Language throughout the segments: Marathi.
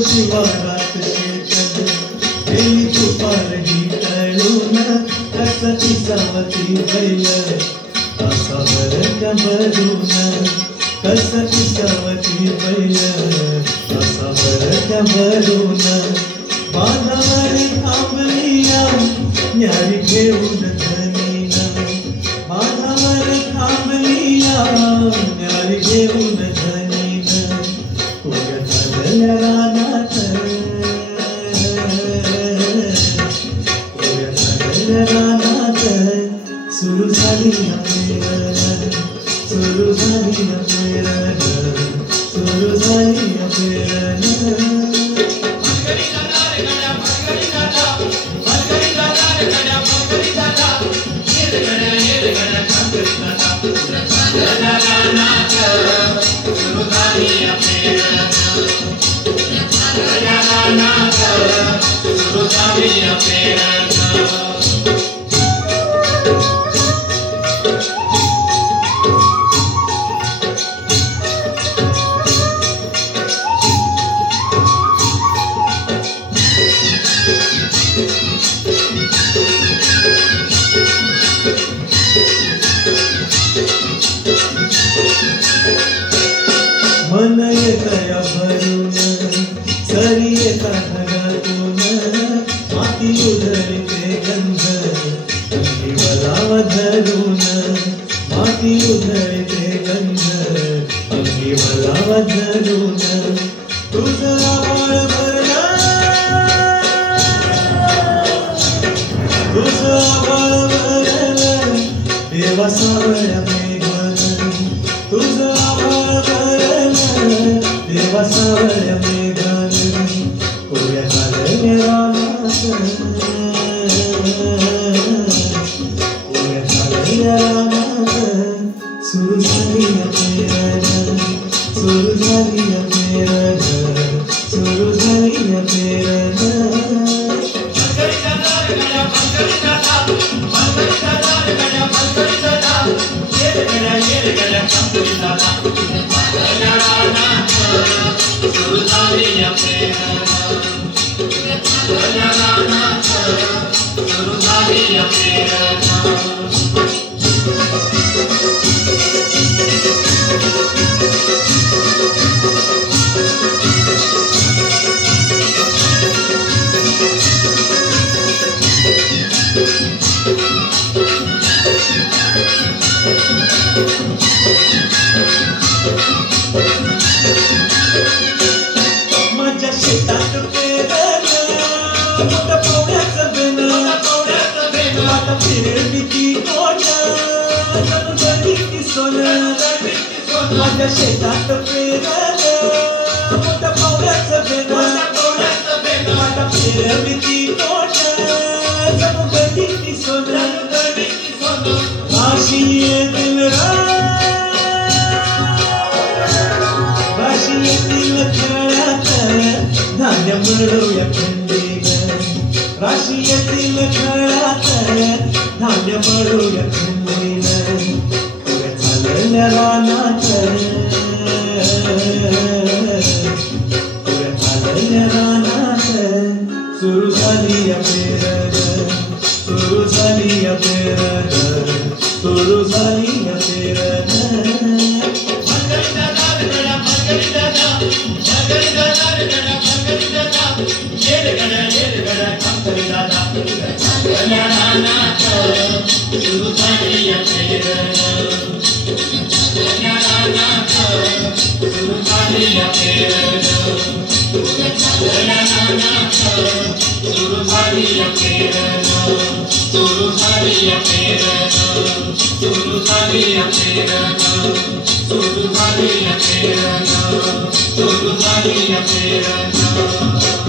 शिवारात शेतन गेली तुपारही तळून कसा किसावती बैल असा भरत्या भरून कसा किसावती बैल असा भरत्या भरून बांधावर थांबलिया न्यारी घेऊन धनीना बांधावर थांबलिया न्यारी घेऊन धनीना तुझ्या झालेल्या रानात तुझ्या झालेल्या रानात सुरू झाली पेरण सुरू झाली पेरण सुरू झाली पेरण मन येतया भरून सरी येता ढगातून माती उधळते गंध अंगी वलावा धरून माती उधळते गंध अंगी वलावा धरून तुझं आभाळ भरलं तुझं आभाळ भरलं देवा सावळ्या मेघान तुझं आभाळ भरलं देवा सावळ्या मेघान उद्या झालेल्या रानात उद्या झालेल्या रानात सुरू झाली पेरण सुरू झाली पेरण सुरू झाली पेरण माझ्या शेतात पेरण मोठ्या पावड्याचं बेन आता फिरली ती कोण जणू ती सोनं माझ्या शेतात पेरण मोठ्या पावड्याचं बेन आता फिरली ती कोण जणू ती सोनं राशी येतील राशी येतील खेळात धान्य मिळवूया खंडीनं राशी येतील खेळात धान्य मिळवूया खंडीनं उद्या झालेल्या रानात उद्या झालेल्या रानात सुरू झाली पेरण सुरू झाली पेरण सुरू झाली पेरण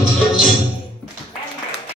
Suruh